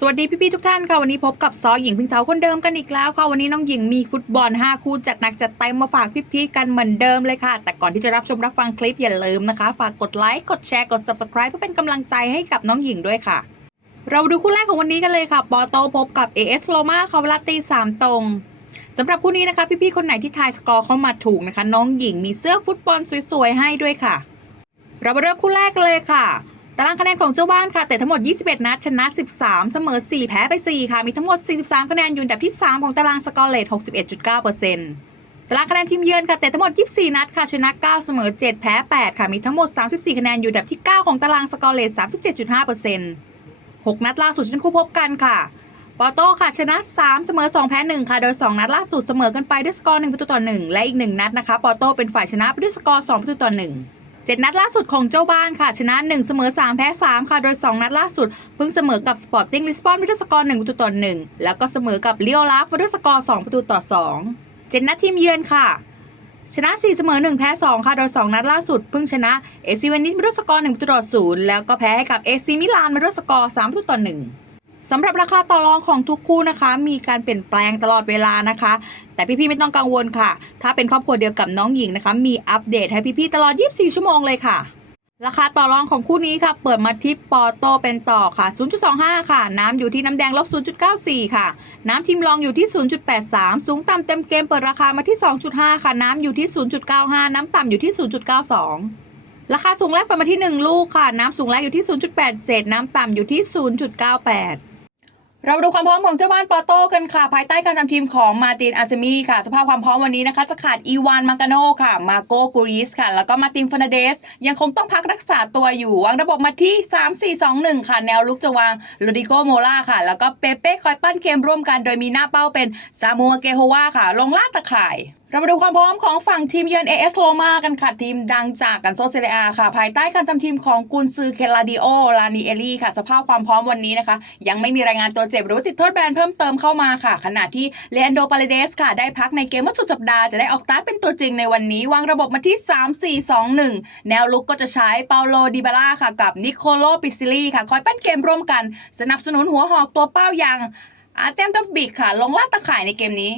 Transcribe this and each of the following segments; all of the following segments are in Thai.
สวัสดีพี่ๆทุกท่านค่ะวันนี้พบกับซอหญิงพิงเจ้าคนเดิมกันอีกแล้วค่ะวันนี้น้องหญิงมีฟุตบอล 5 คู่จัดหนักจัดเต็มมาฝากพี่ๆกันเหมือนเดิมเลยค่ะ แต่ก่อนที่จะรับชมรับฟังคลิปอย่าลืมนะคะ ฝากกดไลค์กดแชร์กด subscribe เพื่อเป็นกำลังใจให้กับน้องหญิงด้วยค่ะ เราดูคู่แรกของวันนี้กันเลยค่ะปอโตพบกับ AS โ o มาค่ะเวลาตีสามตรงสำหรับคู่นี้นะคะ พี่ๆคนไหนที่ทายสกอร์เข้ามาถูกนะคะ น้องหญิงมีเสื้อฟุตบอลสวยๆให้ด้วยค่ะ เรามาเริ่มคู่แรกกันเลยค่ะ ตารางคะแนนของเจ้าบ้านค่ะ แต่ทั้งหมด 21 นัดชนะ 13 เสมอ 4 แพ้ไป 4 ค่ะ มีทั้งหมด 43 คะแนนอยู่อันดับที่ 3 ของตารางสกอร์เลต61.9%ตารางคะแนนทีมเยือนค่ะแต่ทั้งหมด 24 นัดค่ะชนะ 9 เสมอ 7 แพ้ 8 ค่ะมีทั้งหมด 34 คะแนนอยู่อันดับที่ 9 ของตารางสกอร์เลต37.5% 6 นัดล่าสุดที่ทั้งคู่พบกันค่ะปอโต้ค่ะชนะ 3 เสมอ 2 แพ้ 1 ค่ะ โดย 2 นัดล่าสุดเสมอกันไปด้วยสกอร์1ประตูต่อ 1 และอีก 1 นัดนะคะ ปอโต้เป็นฝ่ายชนะไปด้วยสกอร์ 2 ประตูต่อ 1 เจ็ดนัดล่าสุดของเจ้าบ้านค่ะ ชนะ 1 เสมอ 3 แพ้ 3 ค่ะ โดย 2 นัดล่าสุด เพิ่งเสมอกับ Sporting Lisbon ด้วยสกอร์1ประตูต่อ 1 แล้วก็เสมอกับเลียวลาฟด้วยสกอร์2ประตูต่อ2เจ็ดนัดทีมเยือนค่ะ ชนะ 4 เสมอ 1 แพ้ 2 ค่ะ โดย 2 นัดล่าสุด เพิ่งชนะเอซิเวนิสมาด้วยสกอร์1ประตูต่อ 0 แล้วก็แพ้ให้กับเอซิมิลานมาด้วยสกอร์3ประตูต่อ 1 สำหรับราคาต่อรองของทุกคู่นะคะ มีการเปลี่ยนแปลงตลอดเวลานะคะ แต่พี่ๆไม่ต้องกังวลค่ะ ถ้าเป็นครอบครัวเดียวกับน้องหญิงนะคะ มีอัปเดตให้พี่ๆตลอด 24 ชั่วโมงเลยค่ะ ราคาต่อรองของคู่นี้ค่ะ เปิดมาที่ปอโตเป็นต่อค่ะ 0.25 ค่ะ น้ำอยู่ที่น้ำแดงลบ 0.94 ค่ะ น้ำทีมรองอยู่ที่ 0.83 สูงต่ำเต็มเกมเปิดราคามาที่ 2.5 ค่ะ น้ำอยู่ที่ 0.95 น้ำต่ำอยู่ที่ 0.92ราคาสูงแรกเปิดมาที่ 1 ลูกค่ะ น้ำสูงแรกอยู่ที่ 0.87 น้ำต่ำอยู่ที่ 0.98 เราดูความพร้อมของเจ้าบ้านปอโต้กันค่ะ ภายใต้การนำทีมของมาตินอาเซมีค่ะ สภาพความพร้อมวันนี้นะคะ จะขาดอีวานมังกาโนค่ะ มาโกกูริสค่ะ แล้วก็มาตินฟานาเดส ยังคงต้องพักรักษาตัวอยู่ วางระบบมาที่ 3-4-2-1 ค่ะ แนวลุกจะวางโรดิโกโมล่าค่ะ แล้วก็เปเป้คอยปั้นเกมร่วมกัน โดยมีหน้าเป้าเป็นซามัวเกโฮวาค่ะ ลงล่าตะข่ายเรามาดูความพร้อมของฝั่งทีมเยือน AS โ o มากันค่ะ ทีมดังจากกันโซเซเรียค่ะ ภายใต้การทำทีมของกุนซือเคลาดิโอลานิเอลีค่ะ สภาพความพร้อมวันนี้นะคะ ยังไม่มีรายงานตัวเจ็บหรือว่าติดโทษแบนเพิ่มเติมเข้ามาค่ะ ขณะที่เลอันโดปาเลเดสค่ะ ได้พักในเกมเมื่อสุดสัปดาห์จะได้ออกสตาร์ทเป็นตัวจริงในวันนี้ วางระบบมาที่ 3-4-2-1 แนวลุกก็จะใช้เปาโลดิบาล่าค่ะกับนิโคโลปิซิลีค่ะคอยปั้นเกมร่วมกัน สนับสนุนหัวหอกตัวเป้าอย่างอาร์เตมตอฟบิกค่ะ ลงลาดตะข่ายในเกมนี้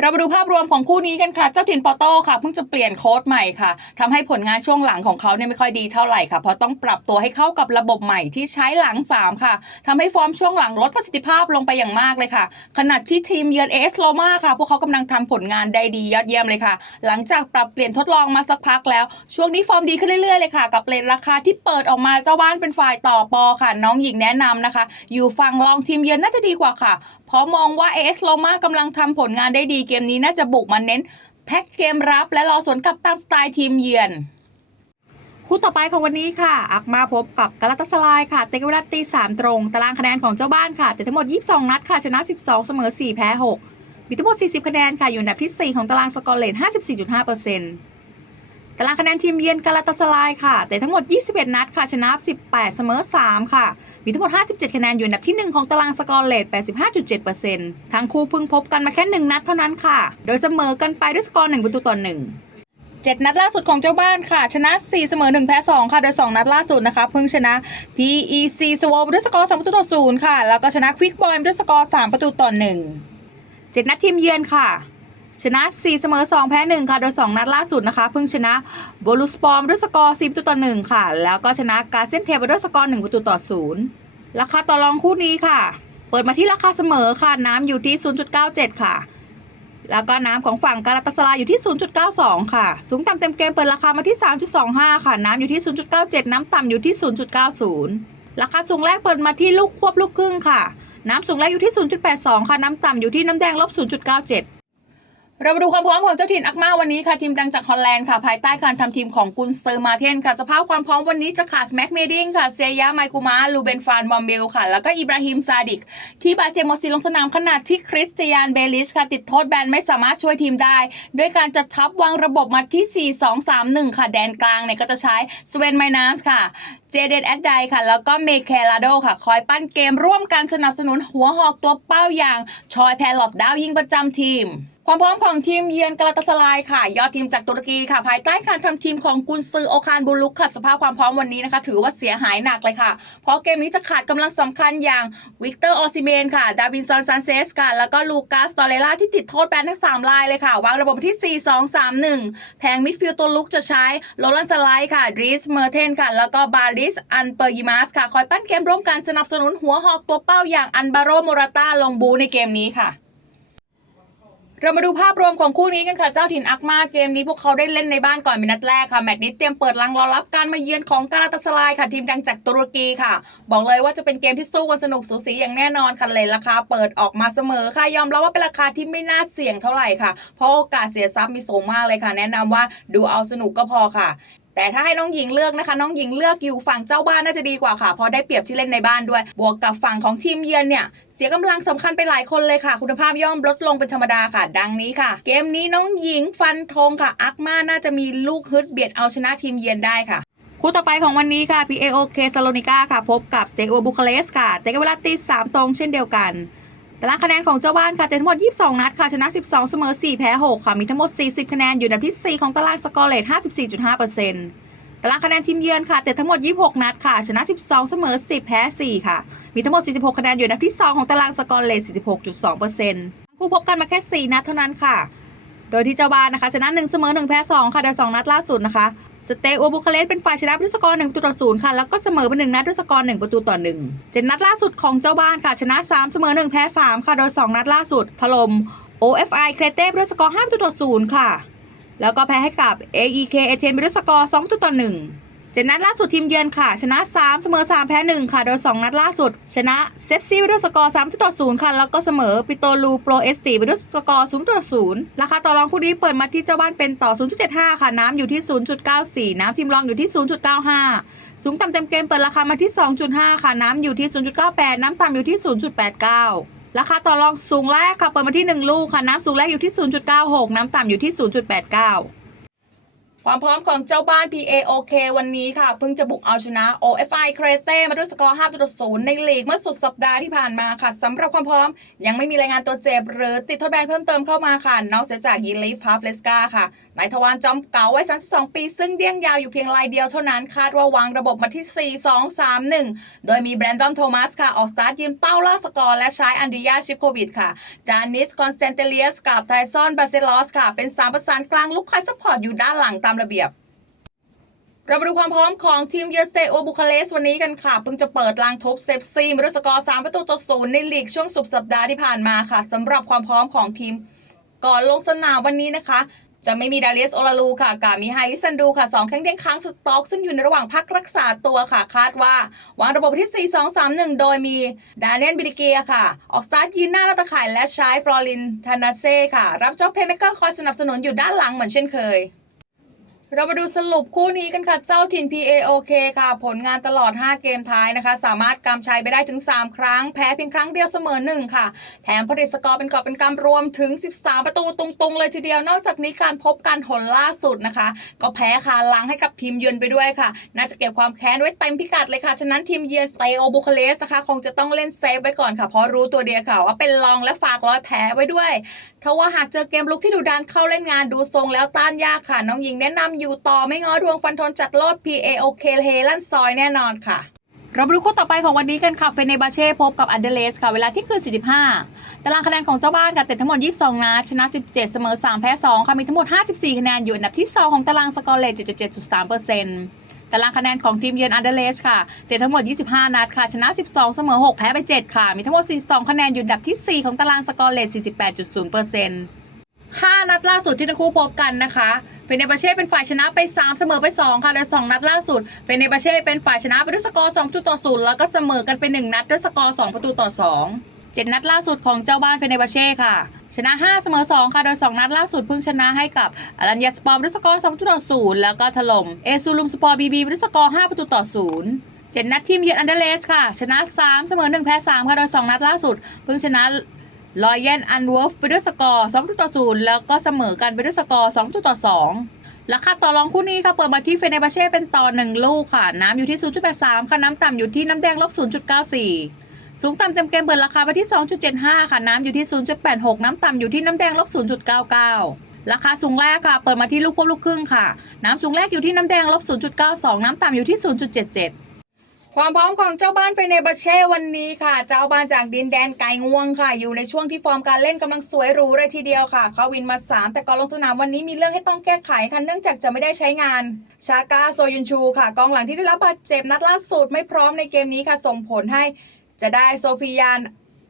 เรามาดูภาพรวมของคู่นี้กันค่ะ เจ้าถิ่นปอโต้ค่ะเพิ่งจะเปลี่ยนโค้ดใหม่ค่ะทำให้ผลงานช่วงหลังของเขาเนี่ยไม่ค่อยดีเท่าไหร่ค่ะ เพราะต้องปรับตัวให้เข้ากับระบบใหม่ที่ใช้หลัง 3 ค่ะทำให้ฟอร์มช่วงหลังลดประสิทธิภาพลงไปอย่างมากเลยค่ะ ขณะที่ทีมเยือนเอสโลมาค่ะ พวกเขากำลังทำผลงานได้ดียอดเยี่ยมเลยค่ะ หลังจากปรับเปลี่ยนทดลองมาสักพักแล้ว ช่วงนี้ฟอร์มดีขึ้นเรื่อยๆเลยค่ะ กับเลทราคาที่เปิดออกมาเจ้าบ้านเป็นฝ่ายต่อปอค่ะ น้องหญิงแนะนำนะคะ อยู่ฝั่งรองทีมเยือนน่าจะดีกว่าค่ะ ราะมองว่าเอสโลมากำลังทำผลงานได้ดีเกมนี้น่าจะบุกมาเน้น แพ็คเกมรับและรอสวนกลับตามสไตล์ทีมเยือนคู่ต่อไปของวันนี้ค่ะ อักมาพบกับกาลาตาสลายค่ะ เตกเวลาตีสามตรง ตารางคะแนนของเจ้าบ้านค่ะ แต่ทั้งหมด 22 นัดค่ะ ชนะ 12 เสมอ 4 แพ้ 6 มีทั้งหมด 40 คะแนนค่ะ อยู่อันดับที่ 4 ของตารางสกอร์เลน54.5%ต ตารางคะแนนทีมเยือนกาลาตาสลายค่ะ แต่ทั้งหมด 21 นัดค่ะชนะ 18 เสมอ 3 ค่ะ มีทั้งหมด 57 คะแนนอยู่อันดับที่ 1 ของตารางสกอร์เลต85.7%ทั้งคู่เพิ่งพบกันมาแค่ 1 นัดเท่านั้นค่ะ โดยเสมอกันไปด้วยสกอร์ 1 ประตูต่อ1เจ็ดนัดล่าสุดของเจ้าบ้านค่ะ ชนะ 4 เสมอ 1 แพ้ 2 ค่ะ โดย 2 นัดล่าสุดนะคะ เพิ่งชนะ PEC s w o l ด้วยสกอร์ 2 ประตูต่อ 0 ค่ะ แล้วก็ชนะ Quick Boy ด้วยสกอร์ 3 ประตูต่อ1เจ็ดนัดทีมเยือนค่ะ ชนะ 4 เสมอ 2 แพ้ 1 ค่ะ โดย 2 นัดล่าสุดนะคะ เพิ่งชนะโบลูสปอร์มด้วยสกอร์4ประตูต่อ 1 ค่ะ แล้วก็ชนะกาเซนเทปด้วยสกอร์ 1 ประตูต่อ 0 ราคาต่อรองคู่นี้ค่ะ เปิดมาที่ราคาเสมอค่ะ น้ำอยู่ที่ 0.97 ค่ะ แล้วก็น้ำของฝั่งกาลาตาสลาอยู่ที่ 0.92 ค่ะ สูงต่ำเต็มเกมเปิดราคามาที่ 3.25 ค่ะ น้ำอยู่ที่ 0.97 น้ำต่ำอยู่ที่ 0.90 ราคาสูงแรกเปิดมาที่ลูกควบลูกครึ่งค่ะ น้ำสูงแรกอยู่ที่ 0.82 ค่ะ น้ำต่ำอยู่ที่น้ำแดงลบ0.97 เรามาดูความพร้อมของเจ้าถิ่นอักมาวันนี้ค่ะทีมดังจากฮอลแลนด์ค่ะภายใต้การทำทีมของกุนเซอร์มาเทนค่ะสภาพความพร้อมวันนี้จะขาดสแม็กเมดิงค่ะเซียยะไมกูมาลูเบนฟานบอมเบลค่ะ แล้วก็อิบราฮิมซาดิก ที่บาดเจ็บหมดสีลงสนามขนาดที่คริสเตียนเบลิชค่ะติดโทษแบนไม่สามารถช่วยทีมได้ ด้วยการจัดทับวางระบบมาที่ 4 2 3 1 ค่ะแดนกลางเนี่ยก็จะใช้สเวนไมนัสค่ะเจเดนแอดไดค่ะ แล้วก็เมเคลาโดค่ะ คอยปั้นเกมร่วมกันสนับสนุนหัวหอกตัวเป้าอย่างชอยแพลลอดดาวยิงประจำทีม ความพร้อมของทีมเยือนกาลาตาสลายค่ะ ยอดทีมจากตุรกีค่ะ ภายใต้การทำทีมของกุนซือโอคานบูลุกค่ะ สภาพความพร้อมวันนี้นะคะ ถือว่าเสียหายหนักเลยค่ะ เพราะเกมนี้จะขาดกำลังสำคัญอย่างวิกเตอร์ออซิเมนค่ะ ดาวินซอนซานเซสค่ะ แล้วก็ลูกัสตอเรล่าที่ติดโทษแบนทั้ง3รายเลยค่ะ วางระบบที่ 4 2 3 1แผงมิดฟิลด์ตัวลุกจะใช้โรลันสไลด์ค่ะดริสเมอร์เทนค่ะ แล้วก็บาริสอันเปอร์ยิมัสค่ะ คอยปั้นเกมร่วมกันสนับสนุนหัวหอกตัวเป้าอย่างอันบาโรโมราตาลงบูในเกมนี้ค่ะ เรามาดูภาพรวมของคู่นี้กันค่ะ เจ้าถิ่นอักมาเกมนี้พวกเขาได้เล่นในบ้านก่อนเป็นนัดแรกค่ะ แมตช์นี้เตรียมเปิดลังรอรับการมาเยือนของกาลาตาสลายค่ะ ทีมดังจากตุรกีค่ะ บอกเลยว่าจะเป็นเกมที่สู้กันสนุกสูสีอย่างแน่นอนค่ะเลยราคาเปิดออกมาเสมอค่ะยอมรับว่าเป็นราคาที่ไม่น่าเสี่ยงเท่าไหร่ค่ะ เพราะโอกาสเสียทรัพย์มีสูงมากเลยค่ะ แนะนำว่าดูเอาสนุกก็พอค่ะ แต่ถ้าให้น้องหญิงเลือกนะคะ น้องหญิงเลือกอยู่ฝั่งเจ้าบ้านน่าจะดีกว่าค่ะเพราะได้เปรียบที่เล่นในบ้านด้วย บวกกับฝั่งของทีมเยือนเนี่ยเสียกำลังสำคัญไปหลายคนเลยค่ะ คุณภาพย่อมลดลงเป็นธรรมดาค่ะ ดังนี้ค่ะ เกมนี้น้องหญิงฟันธงค่ะ อักมาน่าจะมีลูกฮึดเบียดเอาชนะทีมเยือนได้ค่ะคู่ต่อไปของวันนี้ค่ะ PAOK ซาโลนิกาค่ะ พบกับสเตโอบูคาเรสค่ะ แต่ก็เวลาตีสามตรงเช่นเดียวกัน ตารางคะแนนของเจ้าบ้านค่ะเตะทั้งหมด 22 นัดค่ะชนะ 12 เสมอ 4 แพ้ 6 ค่ะ มีทั้งหมด 40 คะแนนอยู่ในที่ 4 ของตารางสกอร์เลท54.5%ตารางคะแนนทีมเยือนค่ะเตะทั้งหมด 26 นัดค่ะ ชนะ 12 เสมอ 10 แพ้ 4 ค่ะ มีทั้งหมด 46 คะแนนอยู่ในที่ 2 ของตารางสกอร์เลท46.2%คู่พบกันมาแค่ 4 นัดเท่านั้นค่ะ โดยที่เจ้าบ้านนะคะชนะ1เสมอ1แพ้2ค่ะโดย2นัดล่าสุดนะคะสเตโอบุคาเลสเป็นฝ่ายชนะด้วยสกอร์1ประตูต่อ0ค่ะแล้วก็เสมอเป็น1นัดด้วยสกอร์1ประตูต่อ1เจ็ดนัดล่าสุดของเจ้าบ้านค่ะชนะ 3 เสมอ1แพ้3ค่ะโดย 2 นัดล่าสุดถล่ม OFI เครเต้ด้วยสกอร์5ประตูต่อ0ค่ะ แล้วก็แพ้ให้กับ AEK เอเทนไปด้วยสกอร์2ประตูต่อ1 เจ็ดนัดล่าสุดทีมเยือนค่ะ ชนะ 3 เสมอ 3 แพ้ 1 ค่ะ โดย 2 นัดล่าสุด ชนะเซฟซีไปด้วยสกอร์3ตูต่อ0ค่ะ แล้วก็เสมอปิโตลูโปรเอสตีไปด้วยสกอร์0ต่อ0ราคาต่อรองคู่นี้เปิดมาที่เจ้าบ้านเป็นต่อ 0.75 ค่ะ น้ำอยู่ที่ 0.94 น้ำทีมรองอยู่ที่ 0.95 สูงต่ำเต็มเกมเปิดราคามาที่ 2.5 ค่ะ น้ำอยู่ที่ 0.98 น้ำต่ำอยู่ที่ 0.89ราคาต่อรองสูงแรกค่ะเปิดมาที่ 1 ลูกค่ะ น้ำสูงแรกอยู่ที่ 0.96 น้ำต่ำอยู่ที่ 0.89 ความพร้อมของเจ้าบ้าน PAOK วันนี้ค่ะ เพิ่งจะบุกเอาชนะ OFI เครเต้มาด้วยสกอร์5ต่อ0ในลีกเมื่อสุดสัปดาห์ที่ผ่านมาค่ะสำหรับความพร้อม ยังไม่มีรายงานตัวเจ็บ หรือติดทดแบนเพิ่มเติมเข้ามาค่ะ นอกจากยีลีฟพาฟเลสกาค่ะ นายทวารจอมเก่าวัย 32 ปี ซึ่งเดี้ยงยาวอยู่เพียงรายเดียวเท่านั้น คาดว่าวางระบบมาที่ 4 2 3 1 โดยมีแบรนดอนโทมัสค่ะ ออกสตาร์ทยืนเป้าล่าสกอร์และใช้อันดิยาชิปโควิดค่ะ จานิสคอนสแตนเตเลียสกับไทซอนบาเซลอสค่ะ เป็นสามประสานกลางลุกคอยซัพพอร์ตอยู่ด้านหลังตามระเบียบเรามาดูความพร้อมของทีมเยสเตโอบุคาเรสวันนี้กันค่ะ เพิ่งจะเปิดลางทบเซฟซีมาด้วยสกอร์3ประตูต่อศูนย์ในลีกช่วงสุดสัปดาห์ที่ผ่านมาค่ะสำหรับความพร้อมของทีมก่อนลงสนามวันนี้นะคะ จะไม่มีดาเลียสโอลาลูค่ะกามีไฮลิซันดูค่ะ2แข้งเด้งค้างสต็อก ซึ่งอยู่ในระหว่างพักรักษาตัวค่ะ คาดว่า วางระบบที่ 4 2 3 1 โดยมีดานเนนบิดิเกียค่ะ ออกซาร์ดยืนหน้าลาตะข่ายและใช้ฟลอรินทานาเซ่ค่ะ รับจ็อบเพย์เมเกอร์คอยสนับสนุนอยู่ด้านหลังเหมือนเช่นเคย เรามาดูสรุปคู่นี้กันค่ะ เจ้าถิ่น PAOK ค่ะ ผลงานตลอด 5 เกมท้ายนะคะ สามารถกำชัยไปได้ถึง 3 ครั้ง แพ้เพียงครั้งเดียวเสมอ 1 ค่ะ แถมผลิตสกอร์เป็นกอบเป็นกำรวมถึง 13 ประตูตรงๆ เลยทีเดียว นอกจากนี้การพบกันหนล่าสุดนะคะ ก็แพ้คาลังให้กับทีมเยือนไปด้วยค่ะ น่าจะเก็บความแค้นไว้เต็มพิกัดเลยค่ะ ฉะนั้นทีมเยือนสเตโอบุคาเรสนะคะคงจะต้องเล่นเซฟไว้ก่อนค่ะ เพราะรู้ตัวเดียวค่ะว่าเป็นรองและฝากรอยแพ้ไว้ด้วยถ้าว่าหากเจอเกมลุกที่ดุดันเข้าเล่นงานดูทรงแล้วต้านยากค่ะ น้องหญิงแนะนำอยู่ต่อไม่ง้อดวงฟันธงจัดโลด PAOK เฮลันซอยแน่นอนค่ะเรามาดูคู่ต่อไปของวันนี้กันค่ะ เฟเนบาเช่พบกับอันเดเลสค่ะ เวลาที่คืน 45 ตารางคะแนนของเจ้าบ้านค่ะเตะทั้งหมด 22 นัดชนะ 17 เสมอ 3 แพ้ 2 ค่ะ มีทั้งหมด 54 คะแนน อยู่อันดับที่ 2 ของตารางสกอร์เลท77.3%ตารางคะแนนของทีมเยือนอันเดเลสค่ะเตะทั้งหมด 25 นัดค่ะ ชนะ 12 เสมอ 6 แพ้ไป 7 ค่ะ มีทั้งหมด 42 คะแนน อยู่อันดับที่ 4 ของตารางสกอร์เลท48.0% 5 นัดล่าสุดที่ทั้งคู่พบกันนะคะเฟเนบาเช่เป็นฝ่ายชนะไป 3 เสมอไป 2 ค่ะและ2นัดล่าสุดเฟเนบาเช่เป็นฝ่ายชนะไปด้วยสกอร์2ประตูต่อ0แล้วก็เสมอกันไป 1 นัดด้วยสกอร์2ประตูต่อ 2 7 นัดล่าสุดของเจ้าบ้านเฟเนบาเช่ค่ะ ชนะ 5 เสมอ 2 ค่ะ โดย 2 นัดล่าสุดเพิ่งชนะให้กับอรัญญาสปอร์มด้วยสกอร์2ประตูต่อ0แล้วก็ถล่มเอซูลุมสปอร์บีบีด้วยสกอร์ 5 ประตูต่อ0เจ็ดนัดทีมเยือนอันเดเลสค่ะ ชนะ 3 เสมอ 1 แพ้ 3 ค่ะ โดย 2 นัดล่าสุด เพิ่งชนะ ลอยเยนอันเวอฟไปด้วยสกอร์2ประตูต่อ0แล้วก็เสมอกันไปด้วยสกอร์2ประตูต่อ2ราคาต่อรองคู่นี้ค่ะเปิดมาที่เฟเนบาเช่เป็นต่อ 1 ลูกค่ะ น้ำอยู่ที่ 0.83 ค่ะ น้ำต่ำอยู่ที่น้ำแดงลบ 0.94 สูงต่ำเต็มเกมเปิดราคาไปที่ 2.75 ค่ะ น้ำอยู่ที่ 0.86 น้ำต่ำอยู่ที่น้ำแดงลบ 0.99 ราคาสูงแรกค่ะ เปิดมาที่ลูกควบลูกครึ่งค่ะ น้ำสูงแรกอยู่ที่น้ำแดงลบ 0.92 น้ำต่ำอยู่ที่ 0.77 ความพร้อมของเจ้าบ้านเฟเนบาเช่วันนี้ค่ะ เจ้าบ้านจากดินแดนไก่งวงค่ะ อยู่ในช่วงที่ฟอร์มการเล่นกำลังสวยหรูเลยทีเดียวค่ะเขาวินมา 3 แต่ก่อนลงสนามวันนี้มีเรื่องให้ต้องแก้ไขค่ะเนื่องจากจะไม่ได้ใช้งาน ชากาโซยุนชูค่ะ กองหลังที่ได้รับบาดเจ็บนัดล่าสุดไม่พร้อมในเกมนี้ค่ะ ส่งผลให้จะได้โซฟิยาน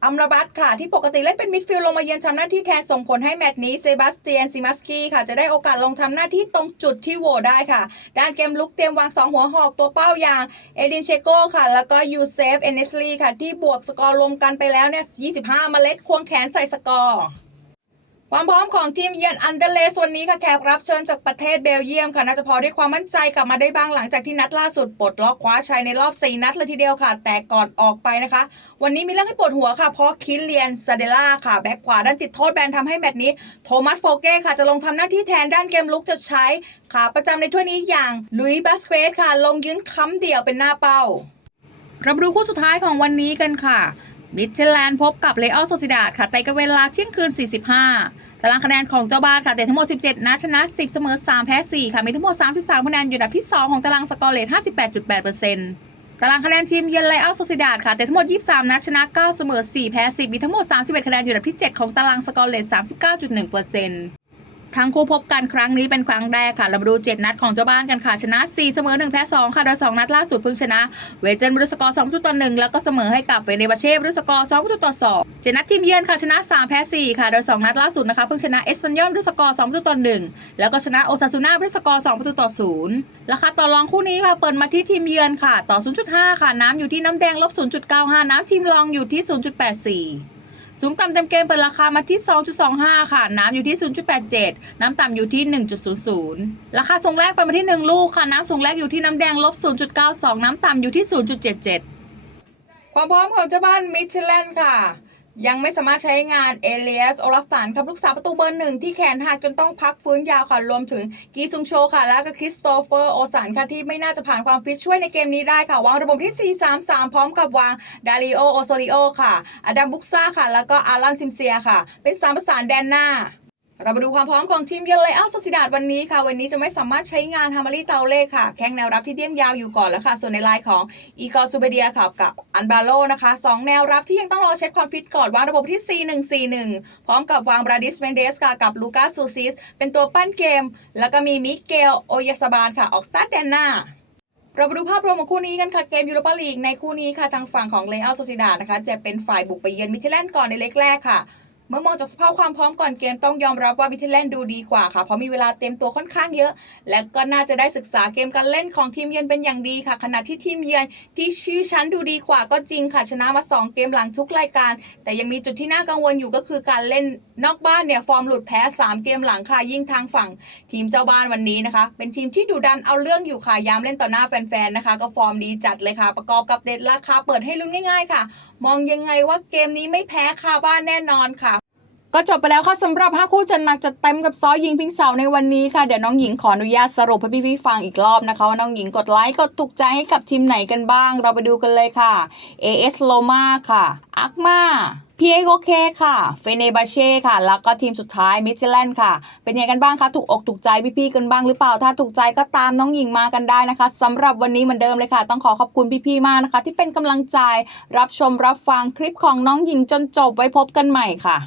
อัมราบัตค่ะ ที่ปกติเล่นเป็นมิดฟิลด์ลงมาเยือนทำหน้าที่แทนส่งผลให้แมตช์นี้เซบาสเตียนซิมัสกี้ค่ะ จะได้โอกาสลงทำหน้าที่ตรงจุดที่โหวได้ค่ะ ด้านเกมลุกเตรียมวาง 2 หัวหอกตัวเป้าอย่าง เอดินเชโกค่ะ แล้วก็ยูเซฟ เอเนสลีค่ะ ที่บวกสกอร์รวมกันไปแล้วเนี่ย 25 เมล็ดควงแขนใส่สกอร์ ความพร้อมของทีมเยือนอันเดเลสวันนี้ค่ะแขกรับเชิญจากประเทศเบลเยียมค่ะน่าจะพอด้วยความมั่นใจกลับมาได้บ้างหลังจากที่นัดล่าสุดปลดล็อกคว้าชัยในรอบ 4 นัดเลยทีเดียวค่ะ แต่ก่อนออกไปนะคะ วันนี้มีเรื่องให้ปวดหัวค่ะ เพราะคินเลียนซาเดล่าค่ะ แบ็คขวาด้านติดโทษแบนทำให้แมตช์นี้ โทมัสโฟเก้ค่ะจะลงทำหน้าที่แทนด้านเกมลุกจะใช้ขาประจำในถ้วยนี้อย่างลุยบาสเกตค่ะ ลงยืนค้ำเดี่ยวเป็นหน้าเป้ารามาดูคู่สุดท้ายของวันนี้กันค่ะ มิเชลแลนด์พบกับเลอัลโซซิดาดค่ะในกันเวลาเที่ยงคืน 45 ตารางคะแนนของเจ้าบ้านค่ะเตะทั้งหมด 17นัดชนะ 10 เสมอ 3 แพ้ 4 ค่ะ มีทั้งหมด 33 คะแนนอยู่อันดับที่ 2 ของตารางสกอร์เลท58.8%ตารางคะแนนทีมเยือนไลอัลโซซิดาดค่ะเตะทั้งหมด 23 นัดชนะ 9 เสมอ 4 แพ้ 10 มีทั้งหมด 31 คะแนนอยู่อันดับที่ 7 ของตารางสกอร์เลท39.1% ทั้งคู่พบกันครั้งนี้เป็นครั้งแรกค่ะ เรามาดู 7 นัดของเจ้าบ้านกันค่ะ ชนะ 4 เสมอ 1 แพ้ 2 ค่ะ โดย 2 นัดล่าสุดเพิ่งชนะ เวเจนบรุสกอร์2ประตูต่อ1แล้วก็เสมอให้กับเวเนบาเช่บรุสกอร์2ประตูต่อ2เจ็ดนัดทีมเยือนค่ะ ชนะ 3 แพ้ 4 ค่ะ โดย 2 นัดล่าสุดนะคะ เพิ่งชนะเอสปันยอลบรุสกอร์2ประตูต่อ1แล้วก็ชนะโอซาซูน่าบรุสกอร์2ประตูต่อ0ราคาต่อรองคู่นี้ค่ะ เปิดมาที่ทีมเยือนค่ะ ต่อ 0.5 ค่ะ น้ำอยู่ที่น้ำแดงลบ0.95 น้ำทีมรองอยู่ที่ 0.84 สูงต่ำเต็มเกมเปิดราคามาที่ 2.25 ค่ะ น้ำอยู่ที่ 0.87 น้ำต่ำอยู่ที่ 1.00 ราคาส่งแรกไปมาที่ 1 ลูกค่ะ น้ำส่งแรกอยู่ที่น้ำแดงลบ 0.92 น้ำต่ำอยู่ที่ 0.77 ความพร้อมของเจ้าบ้านมิชแลนด์ค่ะ ยังไม่สามารถใช้งานเอเลียสโอลาฟสันครับลูกสาวประตูเบอร์หนึ่งที่แขนหักจนต้องพักฟื้นยาวค่ะ รวมถึงกีซุงโชค่ะ และก็คริสโตเฟอร์โอสันค่ะที่ไม่น่าจะผ่านความฟิตช่วยในเกมนี้ได้ค่ะ วางระบบที่ 4-3-3 พร้อมกับวางดาริโอโอโซริโอค่ะ อดัมบุกซ่าค่ะ แล้วก็อารันซิมเซียค่ะ เป็นสามประสานแดนหน้า เรามาดูความพร้อมของทีมเยือนไลอัลโซซิดาดวันนี้ค่ะ วันนี้จะไม่สามารถใช้งานฮามารีเตาเล่ค่ะ แข้งแนวรับที่เดี่ยมยาวอยู่ก่อนแล้วค่ะ ส่วนในไลน์ของอีกอร์ซูเบเดียค่ะกับอันบาโลนะคะสองแนวรับที่ยังต้องรอเช็คความฟิตก่อนวางระบบที่ 4-1-4-1 พร้อมกับวางบราดิสเมนเดสค่ะกับลูกาสซูซิส เป็นตัวปั้นเกม แล้วก็มีมิเกลโอยาซาบานค่ะออกสตาร์ทแดนหน้าเรามาดูภาพรวมของคู่นี้กันค่ะ เกมยูโรปาลีกในคู่นี้ค่ะทางฝั่งของเลอัลโซซิดานะคะจะเป็นฝ่ายบุกไปเยือนมิทิแลนก่อนในเล็กแรกค่ะ เมื่อมองจากสภาพความพร้อมก่อนเกมต้องยอมรับว่ามิทิแลนด์ดูดีกว่าค่ะ เพราะมีเวลาเต็มตัวค่อนข้างเยอะ และก็น่าจะได้ศึกษาเกมการเล่นของทีมเยือนเป็นอย่างดีค่ะ ขณะที่ทีมเยือนที่ชื่อชั้นดูดีกว่าก็จริงค่ะ ชนะมา 2 เกมหลังทุกรายการ แต่ยังมีจุดที่น่ากังวลอยู่ก็คือการเล่นนอกบ้านเนี่ยฟอร์มหลุดแพ้ 3 เกมหลังค่ะยิ่งทางฝั่ง ทีมเจ้าบ้านวันนี้นะคะ เป็นทีมที่ดุดันเอาเรื่องอยู่ค่ะย้ำเล่นต่อหน้าแฟนๆนะคะ ก็ฟอร์มดีจัดเลยค่ะ ประกอบกับเด็ดราคาเปิดให้ลุ้นง่ายๆค่ะ มองยังไงว่าเกมนี้ไม่แพ้คาบ้านแน่นอนค่ะ ก็จบไปแล้วค่ะสำหรับ 5 คู่จัดหนักจัดเต็มกับซ้อยิงพิงเสาในวันนี้ค่ะ เดี๋ยวน้องหญิงขออนุญาตสรุปให้พี่ๆฟังอีกรอบนะคะ ว่าน้องหญิงกดไลค์กดถูกใจให้กับทีมไหนกันบ้าง เราไปดูกันเลยค่ะ AS Roma ค่ะอักมาพีเอโอเคค่ะ เฟเนบาเช่ค่ะ แล้วก็ทีมสุดท้ายมิ d แลนด์ค่ะ เป็นยังไงกันบ้างคะ ถูกอกถูกใจพี่ๆกันบ้างหรือเปล่า ถ้าถูกใจก็ตามน้องหญิงมากันได้นะคะสำหรับวันนี้เหมือนเดิมเลยค่ะ ต้องขอขอบคุณพี่ๆมากนะคะ ที่เป็นกำลังใจ รับชมรับฟังคลิปของน้องหญิงจนจบไว้พบกันใหม่ค่ะ